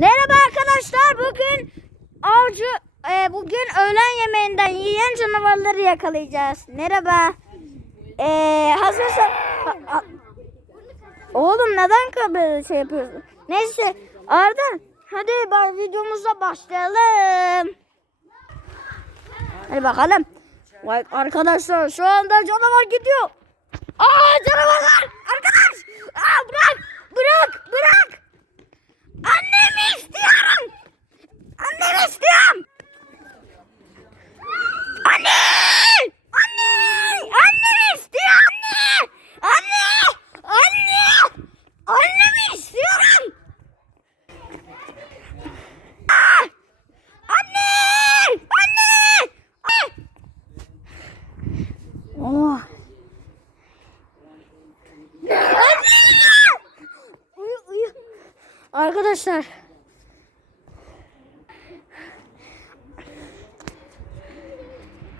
Merhaba arkadaşlar. Bugün avcı e, bugün öğlen yemeğinden yiyen canavarları yakalayacağız. Merhaba. E, hazırsan Ha- ha- Oğlum neden böyle şey yapıyorsun? Neyse Arda hadi bak videomuza başlayalım. Hadi bakalım. Vay arkadaşlar şu anda canavar gidiyor. Aa canavarlar! Arkadaş! Aa bırak! Bırak! Bırak! Annemi istiyorum! Annemi istiyorum! Anne! Anne! Annemi istiyorum! Anne! Anne! Anne! Annemi istiyorum! Aa! Anne! Anne! Anne! Oh. Arkadaşlar.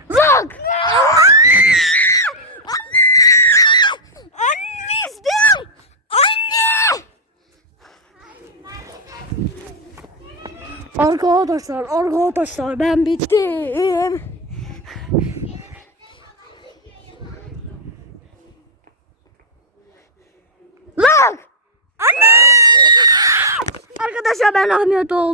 Bak. Anne istiyorum. Anne. Arkadaşlar, arkadaşlar ben bittim. Bak. Anne. Arkadaşlar ben Ahmet oldum.